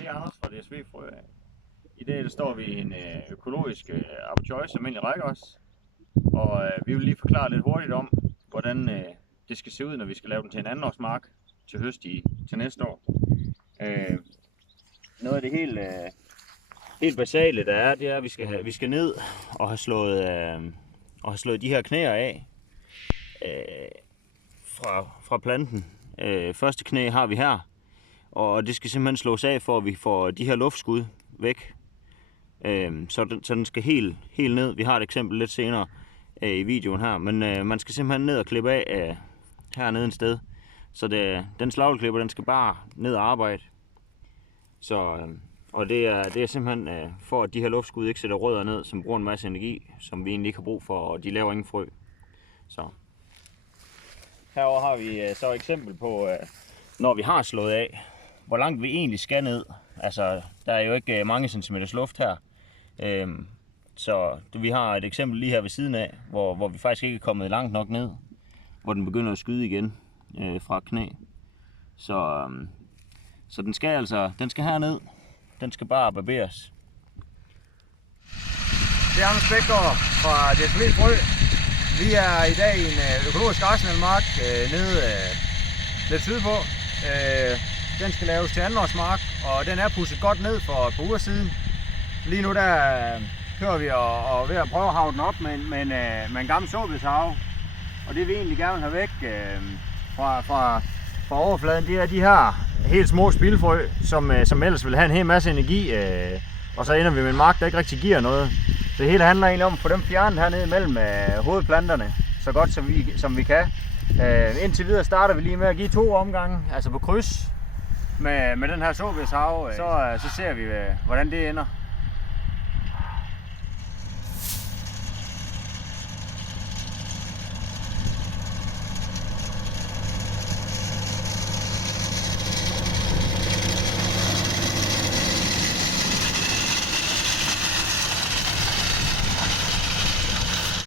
Det er Anders fra DSV Frø. I dag står vi i en økologisk aperture, som egentlig rækker os. Og vi vil lige forklare lidt hurtigt om, hvordan det skal se ud, når vi skal lave den til en andenårsmark til høst til næste år. Noget af det helt basale, der er, det er, at vi skal ned og have slået de her knæer af fra planten. Første knæ har vi her, og det skal simpelthen slås af, for at vi får de her luftskud væk. Så den skal helt ned. Vi har et eksempel lidt senere i videoen her, men man skal simpelthen ned og klippe af hernede et sted. Så den slagleklipper, den skal bare ned og arbejde. Og det er simpelthen for, at de her luftskud ikke sætter rødder ned, som bruger en masse energi, som vi egentlig ikke har brug for, og de laver ingen frø. Så herover har vi så et eksempel på, når vi har slået af, hvor langt vi egentlig skal ned. Altså, der er jo ikke mange centimeters luft her. Så vi har et eksempel lige her ved siden af, hvor vi faktisk ikke er kommet langt nok ned, hvor den begynder at skyde igen fra knæ. Så den skal herned. Den skal bare barberes. Det er Anders Bækgaard fra DSV Frø. Vi er i dag i en økologisk arsenalmark nede lidt sydpå. Den skal laves til andenårsmark, og den er pudset godt ned for et par uger siden. Lige nu der kører vi og ved at prøve at hage den op med en gammel såbedshave. Og det vi egentlig gerne vil have væk fra overfladen, det er de her helt små spildfrø, som ellers vil have en hel masse energi. Og så ender vi med en mark, der ikke rigtig giver noget. Det hele handler egentlig om at få dem fjernet hernede mellem hovedplanterne, så godt som vi kan. Indtil videre starter vi lige med at give 2 omgange, altså på kryds med den her såbedshave. Så ser vi, hvordan det ender.